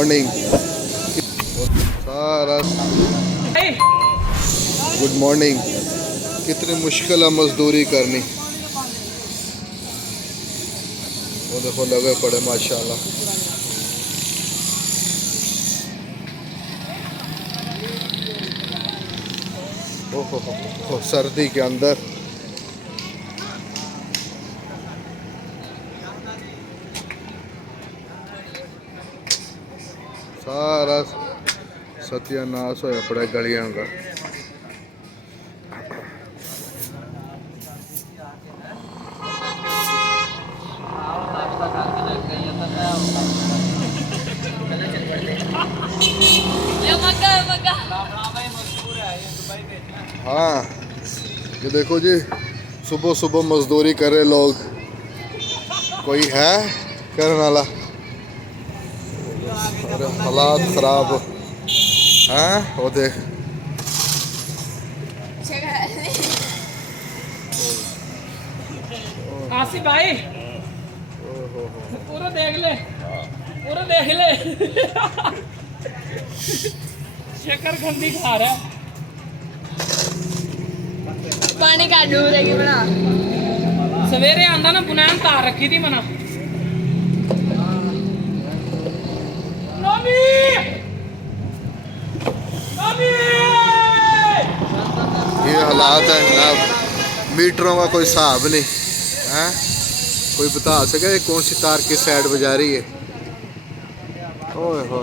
Morning सारा good morning. कितनी मुश्किल है मजदूरी करनी। वो देखो लगे पड़े माशाल्लाह। ओहो सर्दी के अंदर सारा सत्यानाश होया पड़ा गलियां का। हाँ ये देखो जी, सुबह सुबह मजदूरी करे लोग। कोई है करने वाला? अरे हालात खराब हैं। वो देख आसिफ भाई पूरा देख ले, पूरा देख ले। शकरकंदी खा रहा है। पानी का डूब रहेगी बना। सवेरे आंदा ना बुनान तार रखी थी मना। नमी नमी ये हालात है जनाब। मीटरों का कोई हिसाब नहीं है। कोई बता सके कौन सी तार किस साइड बजा रही है? ओए हो